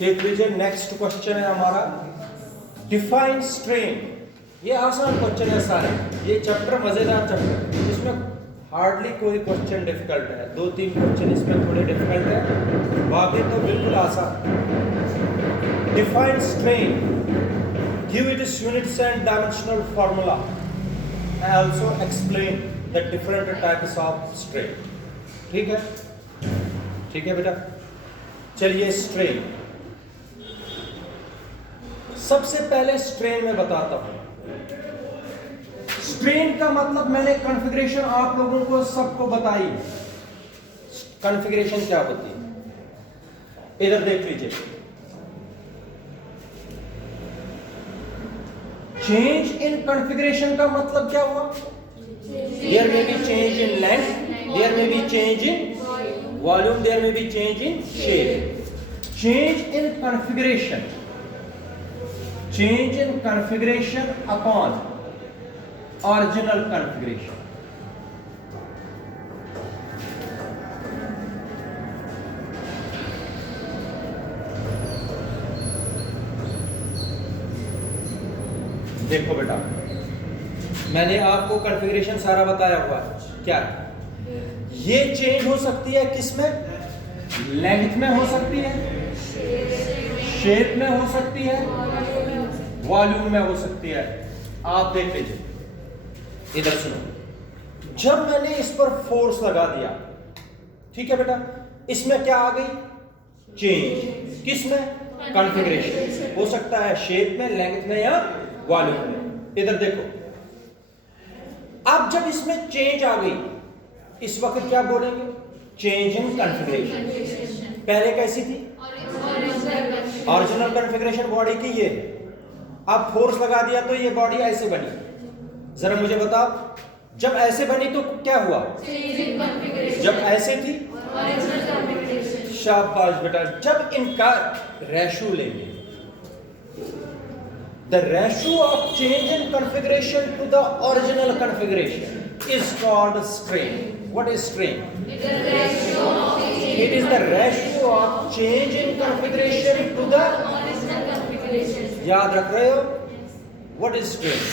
देख लीजिए next question है हमारा डिफाइन स्ट्रेन। ये आसान क्वेश्चन है सारे, ये चैप्टर मजेदार चैप्टर, इसमें हार्डली कोई क्वेश्चन डिफिकल्ट है, 2-3 क्वेश्चन इसमें थोड़े डिफिकल्ट है, बाकी तो बिल्कुल आसान। Define strain, give it it's units and dimensional formula and also explain the different types of strain. ठीक है, ठीक है बेटा। चलिए स्ट्रेन, सबसे पहले स्ट्रेन में बताता हूं। स्ट्रेन का मतलब मैंने कॉन्फ़िगरेशन आप लोगों को सबको बताई, कॉन्फ़िगरेशन क्या होती है। इधर देख लीजिए, चेंज इन कॉन्फ़िगरेशन का मतलब क्या हुआ? There may be change in length, there may be change in volume, there may be change in shape. Change in configuration, change in configuration upon original configuration। देखो बेटा, मैंने आपको कॉन्फ़िगरेशन सारा बताया हुआ है। क्या ये चेंज हो सकती है? किसमें? लेंथ में हो सकती है, शेप में हो सकती है, वॉल्यूम में हो सकती है। आप देख लीजिए, इधर सुनो, जब मैंने इस पर फोर्स लगा दिया, ठीक है बेटा, इसमें क्या आ गई? चेंज। किसमें? कॉन्फ़िगरेशन। हो सकता है शेप में, लेंथ में या वॉल्यूम में। इधर देखो, अब जब इसमें चेंज आ गई, इस वक्त क्या बोलेंगे? Change in configuration. पहले कैसी थी? ओरिजिनल कॉन्फ़िगरेशन बॉडी की ये, अब फोर्स लगा दिया तो ये बॉडी ऐसे बनी। जरा मुझे बताओ, जब ऐसे बनी तो क्या हुआ? जब ऐसे थी, शाबाश बेटा। जब इनका रेशो लेंगे, the ratio of change in configuration to the original configuration is called strain. What is strain? It is the ratio of change in configuration to the याद रख रहे हो? What is strain?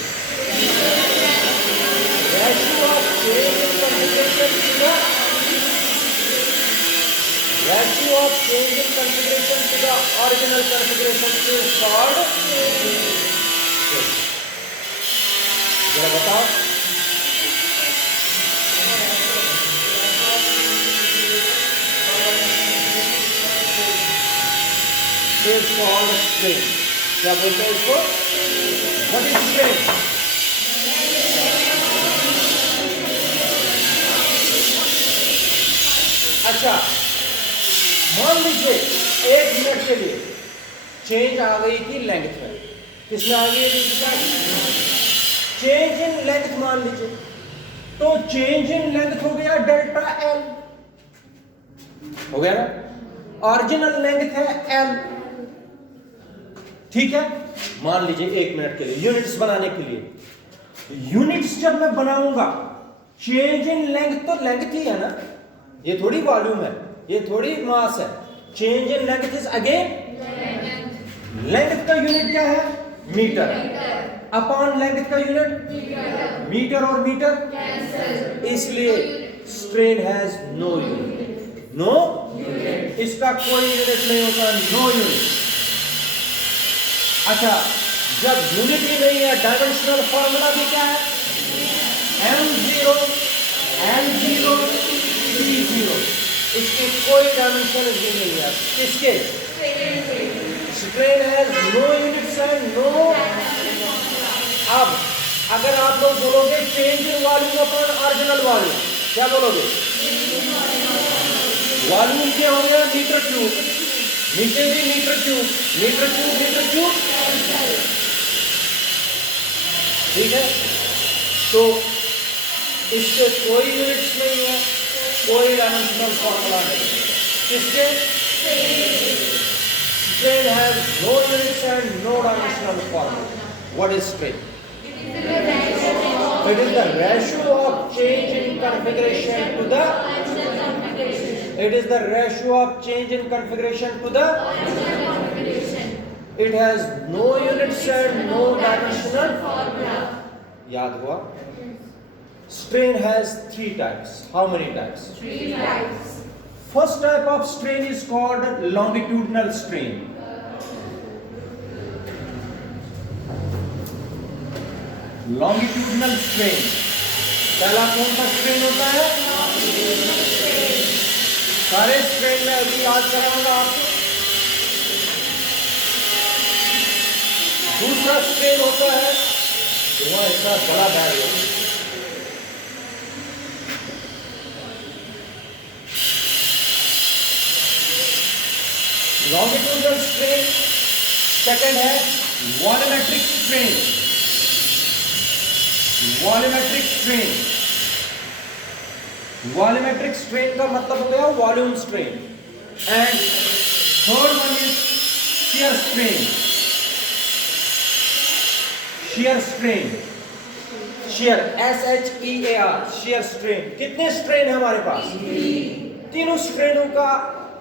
Ratio of change in configuration to the ratio of change in configuration to the original configuration is called strain। जरा बताओ, is called strain। क्या बोलते हैं इसको? What is strain? अच्छा, मान लीजिए 1 मिनट के लिए चेंज आ गई थी लेंथ में। किसमें आ गई थी? चेंज इन लेंथ मान लीजिए, तो चेंज इन लेंथ हो गया डेल्टा एल, हो गया ना? ओरिजिनल लेंथ है एल, ठीक है। मान लीजिए 1 मिनट के लिए, यूनिट्स बनाने के लिए, यूनिट्स जब मैं बनाऊंगा, चेंज इन लेंथ तो लेंथ ही है ना, ये थोड़ी वॉल्यूम है, ये थोड़ी मास है। Change in length is again, length का यूनिट क्या है? मीटर। अपॉन लेंथ का यूनिट मीटर और मीटर, इसलिए strain has no unit. No unit, इसका कोई यूनिट नहीं होता, नो यूनिट। अच्छा, जब यूनिट ही नहीं है, डायमेंशनल फार्मूला भी क्या है? m0 n0 c0। इसके कोई डायमेंशन नहीं है। किसके? Strain has no units and no. अब अगर आप लोग बोलोगे change in volume upon original volume, क्या बोलोगे? वॉल्यूम क्या हो गया? मीटर क्यूब, नीचे भी metre cube, metre cube, metre cube, ठीक है। तो इसके कोई यूनिट्स नहीं है, कोई डायमेंशनल फॉर्मूला नहीं। किसके? Strain has no units and no dimensional formula. What is strain? It is the ratio of change in configuration to the It is the ratio of change in configuration to the. It has no units and no dimensional. याद हुआ? Strain has 3 types. How many types? 3 types. First type of strain is called longitudinal strain. Longitudinal strain. पहला कौन सा strain होता है? सारे strain में अभी याद कराऊंगा आपको। दूसरा स्ट्रेन होता है वो ऐसा बड़ा बैरियर। लॉन्गिट्यूडनल स्ट्रेन सेकंड है volumetric strain. Volumetric strain, volumetric strain का मतलब हो गया volume strain. And third one is shear strain. Shear strain, shear SHEAR, shear strain. कितने स्ट्रेन है हमारे पास? तीनों स्ट्रेनों का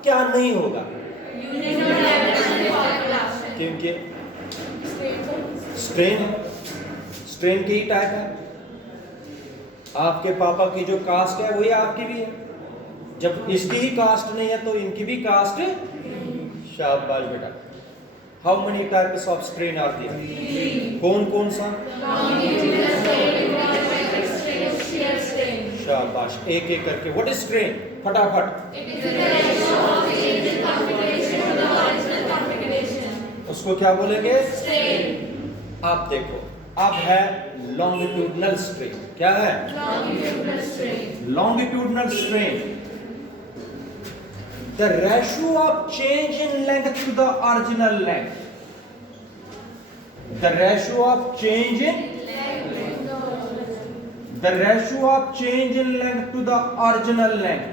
क्या नहीं होगा? क्योंकि स्ट्रेन की ही टाइप है। आपके पापा की जो कास्ट है वही आपकी भी है। जब इसकी ही कास्ट नहीं है तो इनकी भी कास्ट। शाबाश बेटा। How many types of strain are there? कौन कौन सा? शाबाश, एक एक करके। What is strain? फटाफट। उसको क्या बोलेंगे? स्ट्रेन। आप देखो, अब है लॉन्गिट्यूडनल स्ट्रेन। क्या है? Longitudinal strain. Longitudinal strain, the ratio of change in length to the original length. The ratio of change in length to the original length.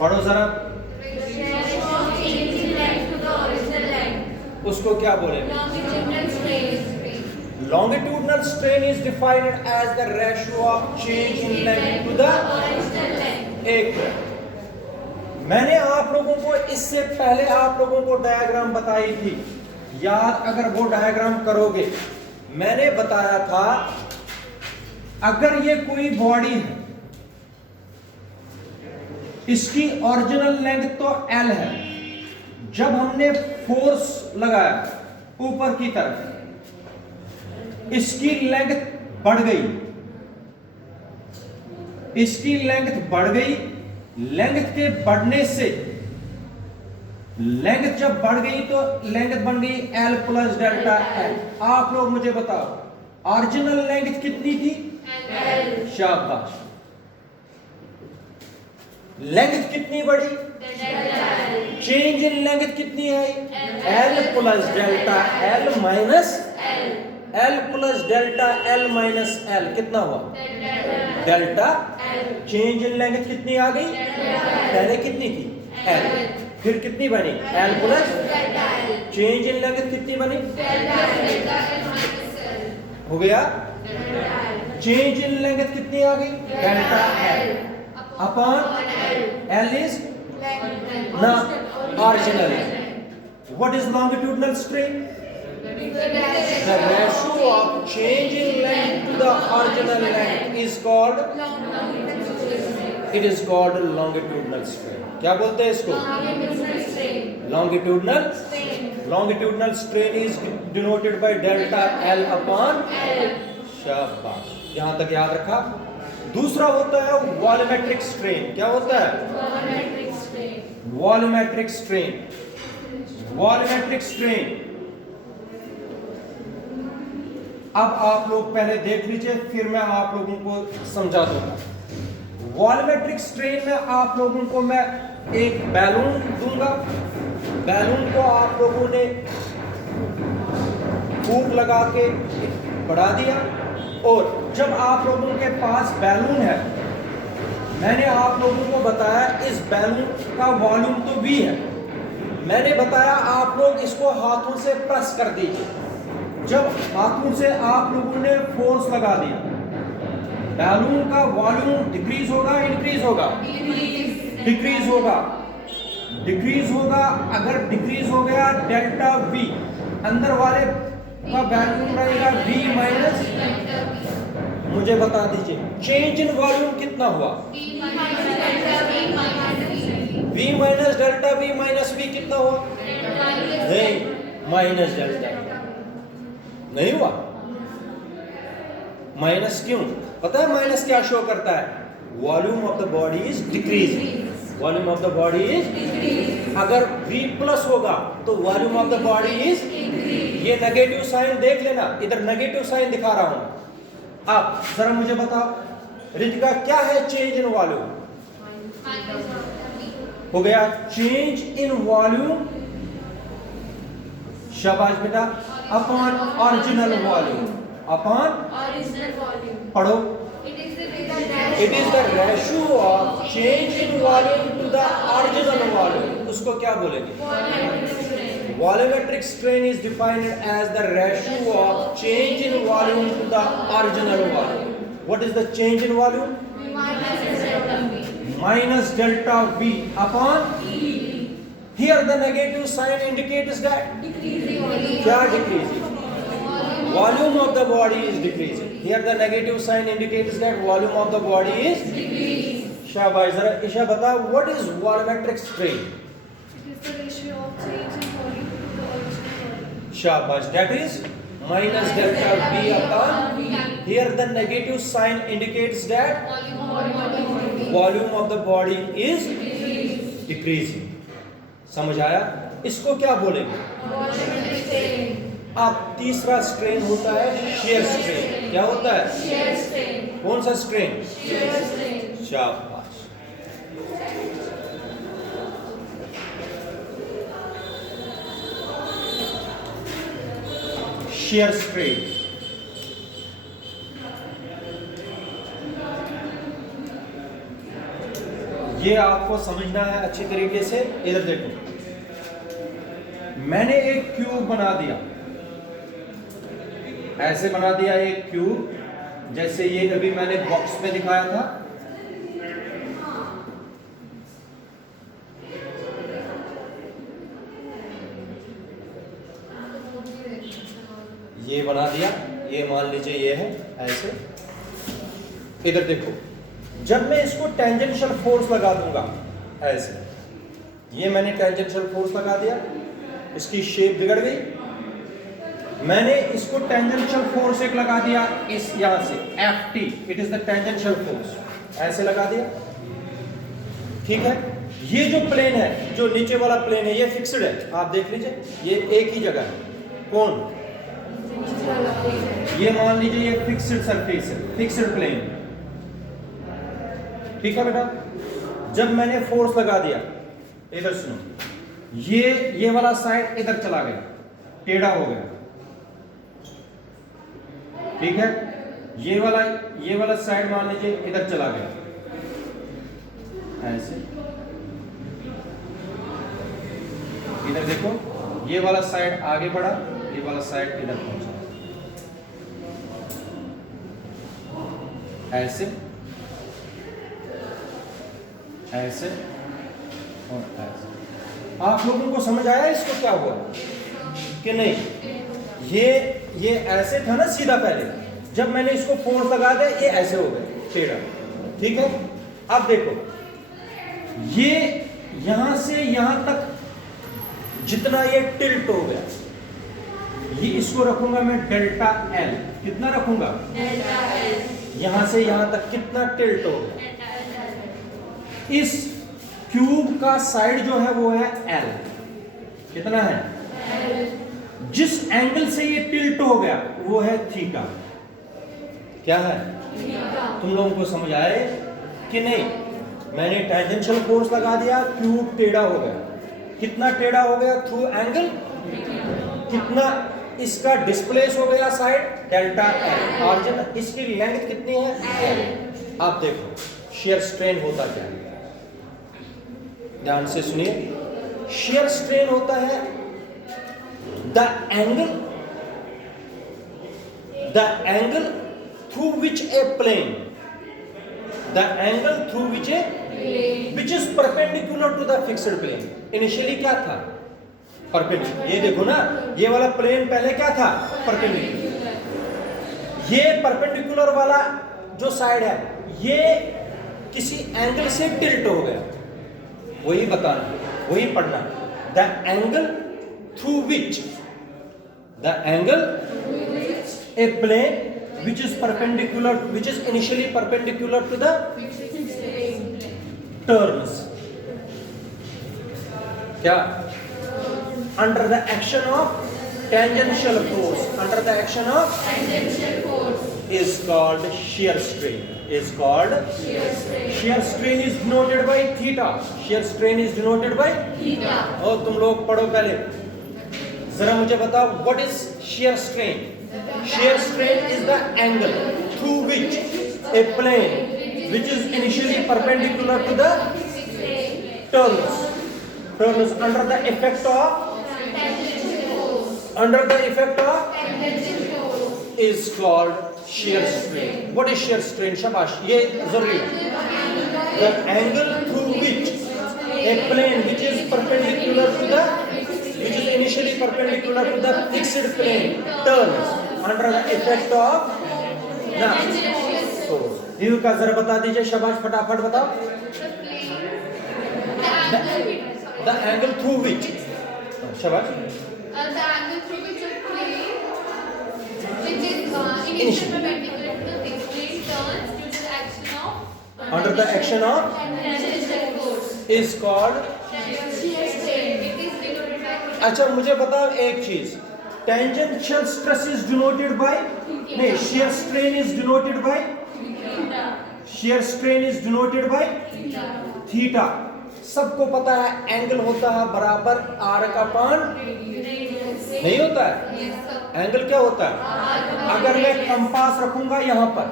पढ़ो जरा। उसको क्या बोलेंगे? Longitudinal strain is defined as the ratio of change in length to the original length. एक मैंने आप लोगों को इससे पहले आप लोगों को डायग्राम बताई थी, याद अगर वो डायग्राम करोगे। मैंने बताया था अगर ये कोई बॉडी है, इसकी ओरिजिनल लेंथ तो L है। जब हमने फोर्स लगाया ऊपर की तरफ, इसकी लेंथ बढ़ गई, इसकी लेंथ बढ़ गई। लेंथ के बढ़ने से, लेंथ जब बढ़ गई तो लेंथ बन गई L प्लस डेल्टा L। आप लोग मुझे बताओ ओरिजिनल लेंथ कितनी थी? L। शाबाश। लेंथ कितनी बढ़ी? चेंज इन लेंथ कितनी है? L plus delta L minus L plus delta L minus L कितना हुआ? डेल्टा। चेंज इन लेंथ कितनी आ गई? पहले कितनी थी? L। फिर कितनी बनी? L plus. Change in length कितनी बनी? हो गया। चेंज इन लेंथ कितनी आ गई? Delta L upon L is ना original. What is longitudinal strain? The ratio of change in length to the original length is called, it is called longitudinal strain. क्या बोलते हैं इसको? Longitudinal. Longitudinal strain is denoted by delta L upon L. शाबाश, यहाँ तक याद रखा। दूसरा होता है वॉल्यूमेट्रिक स्ट्रेन। क्या होता है? Volumetric strain. वॉल्यूमेट्रिक स्ट्रेन, अब आप लोग पहले देख लीजिए, फिर मैं आप लोगों को समझा दूंगा। वॉल्यूमेट्रिक स्ट्रेन में आप लोगों को मैं एक बैलून दूंगा। बैलून को आप लोगों ने फूंक लगा के बढ़ा दिया, और जब आप लोगों के पास बैलून है, मैंने आप लोगों को बताया इस बैलून का वॉल्यूम तो V है। मैंने बताया आप लोग इसको हाथों से प्रेस कर दीजिए। जब हाथों से आप लोगों ने फोर्स लगा दिया, बैलून का वॉल्यूम डिक्रीज होगा, इंक्रीज होगा? डिक्रीज होगा। डिक्रीज होगा। अगर डिक्रीज हो गया डेल्टा वी, अंदर वाले का वैल्यूम रहेगा वी माइनस, मुझे बता दीजिए चेंज इन वॉल्यूम कितना हुआ? V minus delta V minus V कितना हुआ? नहीं, माइनस डेल्टा नहीं हुआ। माइनस क्यों? पता है माइनस क्या शो करता है? Volume of the body is decreasing. Volume of the body is, अगर V प्लस होगा तो volume of the body is, ये नेगेटिव साइन देख लेना, इधर नेगेटिव साइन दिखा रहा हूं। अब जरा मुझे बताओ रितिका, क्या है चेंज इन वॉल्यूम? हो गया चेंज इन वॉल्यूम, शाबाश बेटा, upon original volume, upon original volume. पढ़ो। It is the ratio It is the ratio of change in volume to the original volume. उसको क्या बोलेंगे? volumetric strain. Volumetric strain is defined as the ratio of change in volume to the original volume. What is the change in volume? Minus delta V. Minus delta V upon E. here the negative sign indicates that Decreasing volume. क्या decreasing? Volume of the body is decreasing. Here the negative sign indicates that volume of the body is Decrease. शाबाश। जरा ईशा बता, what is volumetric strain? It is the ratio of change in volume to the original volume. शाबाश, that is minus delta V upon, here the negative sign indicates that volume of the body is decreasing. समझ आया? इसको क्या बोलेंगे? Volumetric strain. अब तीसरा strain होता है शेयर स्ट्रेन। क्या होता है? Shear strain. कौन सा स्ट्रेन? Shear strain. शाबाश। शेयर स्ट्रेन, ये आपको समझना है अच्छी तरीके से। इधर देखो, मैंने एक क्यूब बना दिया, ऐसे बना दिया एक क्यूब, जैसे ये अभी मैंने बॉक्स में दिखाया था। ये बना दिया, ये मान लीजिए ये है ऐसे। इधर देखो, जब मैं इसको टेंजेंशियल फोर्स लगा दूंगा ऐसे, ये मैंने टेंजेंशियल फोर्स लगा दिया, इसकी शेप बिगड़ गई। मैंने इसको टेंजेंशियल फोर्स एक लगा दिया इस यहां से, Ft, it is the tangential force, ऐसे लगा दिया, ठीक है। ये जो प्लेन है, जो नीचे वाला प्लेन है, ये फिक्स्ड है, आप देख लीजिए, ये एक ही जगह है। कौन? ये मान लीजिए ये फिक्स्ड सरफेस है, फिक्स्ड प्लेन, ठीक है बेटा। जब मैंने फोर्स लगा दिया, इधर सुनो, ये वाला साइड इधर चला गया, टेढ़ा हो गया, ठीक है। ये वाला साइड मान लीजिए इधर चला गया ऐसे। इधर देखो, ये वाला साइड आगे बढ़ा, ये वाला साइड इधर पहुंचा, ऐसे ऐसे और ऐसे। आप लोगों को समझ आया इसको क्या हुआ कि नहीं? ये ऐसे था ना सीधा पहले, जब मैंने इसको फोर्स लगा दिया ये ऐसे हो गए टेढ़ा, ठीक है। अब देखो, ये यहां से यहां तक जितना ये टिल्ट हो गया, ये इसको रखूंगा मैं डेल्टा एल। कितना रखूंगा? Delta L. यहां से यहां तक कितना टिल्ट हो गया? इस क्यूब का साइड जो है वो है L। कितना है? जिस एंगल से ये टिल्ट हो गया वो है थीटा। क्या है? तुम लोगों को समझ आए कि नहीं? मैंने टेंजेंशियल फोर्स लगा दिया, क्यूब टेढ़ा हो गया। कितना टेढ़ा हो गया? Through angle. कितना इसका डिस्प्लेस हो गया साइड? Delta L. ऑरिजिन इसकी लेंथ कितनी है? एल। आप देखो शियर स्ट्रेन होता क्या है, ध्यान से सुनिए। शियर स्ट्रेन होता है the angle through which a plane the angle through which is perpendicular to the fixed plane. Initially क्या था? परपेंडिकुलर। ये देखो ना, ये वाला प्लेन पहले क्या था? परपेंडिकुलर। ये परपेंडिकुलर वाला जो साइड है ये किसी एंगल से टिल्ट हो गया, वही बताना, वही पढ़ना। The angle through which a plane which is perpendicular, which is initially perpendicular to the turns, क्या? Under the action of tangential force, under the action of is called shear strain, is called shear strain is denoted by theta, shear strain is denoted by theta। और तुम लोग पढ़ो पहले, जरा मुझे बताओ what is shear strain? Shear strain is the angle through which a plane which is initially perpendicular to the turns under the effect of is called shear strain। What is shear strain? शाबाश, ये जरूरी है। The angle through which a plane which is initially perpendicular to the fixed plane turns under the effect of view का जरा बता दीजिए, शाबाश, फटाफट बताओ। The angle through which, शाबाश, the angle through which a plane which is initially perpendicular to the fixed plane turns due to the action of under the action of tangential force is called। shear strain। It is denoted by अच्छा मुझे बताओ एक चीज, tangential stress is denoted by, नहीं, shear strain is denoted by, shear strain is denoted by theta. सबको पता है angle होता है बराबर आर्क अपान, नहीं होता है? एंगल क्या होता है? अगर मैं कंपास रखूंगा यहाँ पर,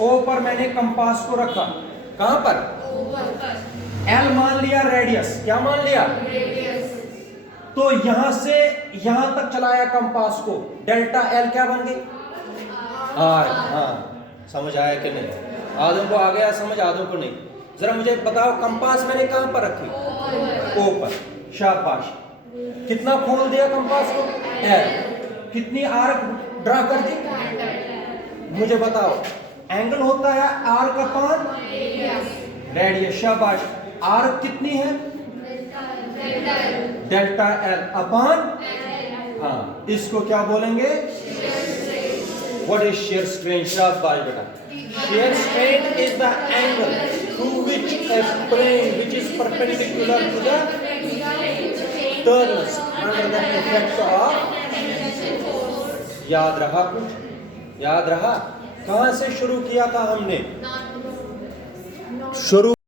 ओ पर मैंने कंपास को रखा, कहां पर? एल मान लिया रेडियस, क्या मान लिया? तो यहां से यहां तक चलाया कंपास को, डेल्टा एल क्या बन गई? आर। हाँ, समझ आया कि नहीं? आधों को आ गया समझ, आधों को नहीं। जरा मुझे बताओ कंपास मैंने कहां पर रखी? ओ पर। शाबाश, कितना खोल दिया कंपास को? एल। कितनी आर्क ड्रा कर दी? मुझे बताओ, एंगल होता है आर्क अपान रेडियस। शाबाश, आर्क कितनी है? डेल्टा एल अपान, हाँ, इसको क्या बोलेंगे? What is shear strain? शाबाश बेटा। Shear strain is the angle through which a plane which is perpendicular to the turns under the effect of। याद रहा कुछ? याद रहा? कहां से शुरू किया था हमने? शुरू